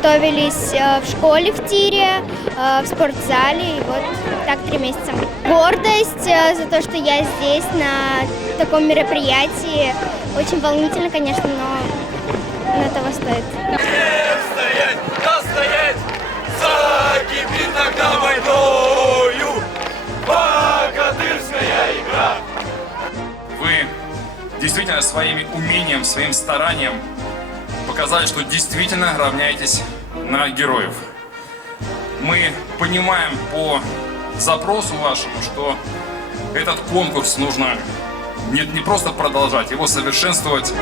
готовились в школе в тире, в спортзале, и вот так 3 месяца. Гордость за то, что я здесь на таком мероприятии. Очень волнительно, конечно, но того стоит. Стоять, да стоять, загибни тогда войною, богатырская игра. Вы действительно своим умением, своим старанием показали, что действительно равняетесь на героев. Мы понимаем по запросу вашему, что этот конкурс нужно не просто продолжать, его совершенствовать.